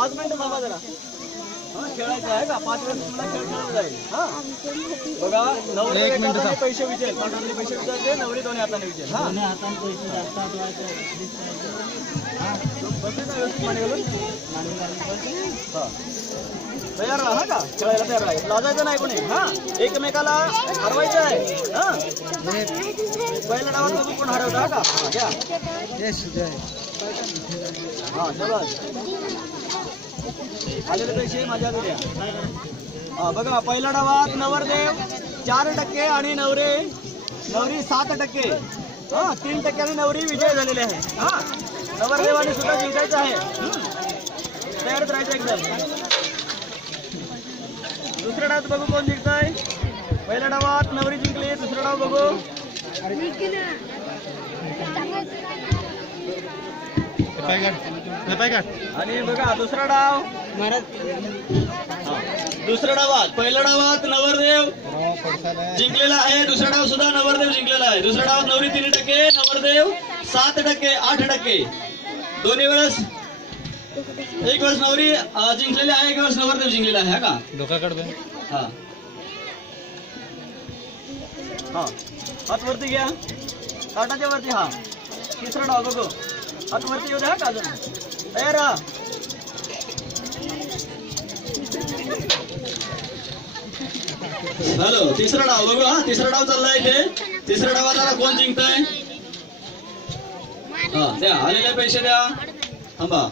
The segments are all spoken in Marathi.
5 मिनिटं थांबा जरा. हा खेळायचं आहे का 5 वेळेस तुम्हाला खेळ खेळला जाईल. हा बघा नवरे एक हाताने पैसे विचार हाताने पैसे विचारते नवरी दोन्ही हाताने विचार. हा दोन्ही हाताने पैसे जातात बसते ना व्यवस्थित मांडी घालून. हा तयार राहा का खेळायला तयार राहा लाजायचं नाही कोणी. हा एकमेकाला हरवायचं आहे. हा पहिल्या डावात बघू कोण हरवता का. घ्या हा चला आलेले पैसे माझ्याकडे द्या. हा बघा पहिल्या डावात नवरदेव 4% आणि नवरी 7%. हा 3% नवरी विजय झालेली आहे. हा नवरदेवाने सुद्धा जिंकायचं आहे. तयारच राहायचं एकदम. दुसऱ्या डावात बघू कोण जिंकतंय. पहिल्या डावात नवरी जिंकली. दुसरा डाव बघू. आणि बघा दुसरा डाव दुसऱ्या डावात पहिल्या डावात नवरदेव जिंकलेला आहे. दुसरा डाव सुद्धा नवरदेव जिंकलेला आहे. दुसऱ्या डावात नवरी 3%, नवरदेव 7%, 8%. दोन्ही वेळेस एक वेळेस नवरी जिंकलेली आहे एक वेळेस नवरदेव जिंकलेला आहे. हा का डोक्याकडे हा हा हात वरती घ्या ताटाच्या वरती. हा तिसरा डाव बघू हात वरती येऊ द्या का अजून. तयार राहा. हॅलो तिसरा डाव बघू. हा तिसरा डाव चाललाय इथे. तिसऱ्या डावात आता कोण जिंकतंय. हा द्या आलेले पैसे द्या. थांबा.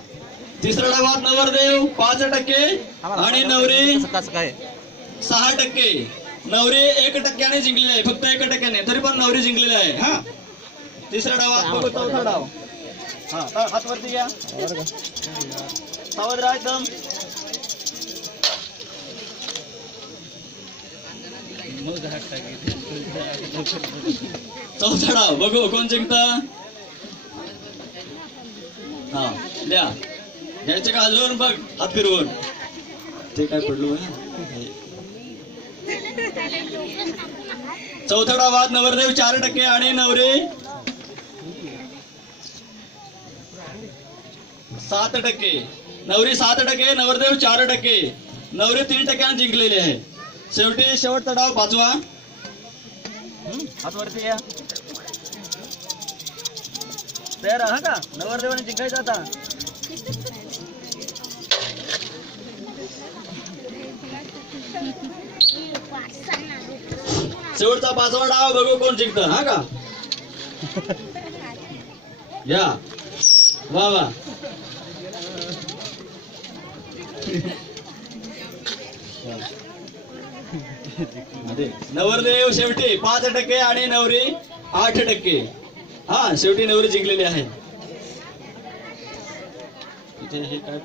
तिसऱ्या डावात नवरदेव 5% आणि नवरी 6%. नवरी 1%ने जिंकलेली आहे. फक्त 1%ने तरी पण नवरी जिंकलेली आहे. हा तिसऱ्या डावात बघू चौथा डाव. हा हात वरती घ्या सावध राहा एकदम. चौथा डाव बघू कोण जिंकतं. हा द्या घ्यायचे का अजून बघ हात फिरवून. ते काय पडलो. चौथा डावात नवरदेव 4% आणि नवरी 7%. नवरी 7%, नवरदेव 4%. नवरी 3% जिंकलेली आहे. शेवटी शेवटचा डाव 5वा. हात वरती घ्या. तयार हा का नवरदेवाने जिंकायचं आता. शेवटचा 5वा डाव बघू कोण जिंकतं. हा का या वा वा. नवरदेव शेवटी 5% आणि नवरी 8%. हा शेवटी नवरी जिंकलेली आहे. इथे हे काय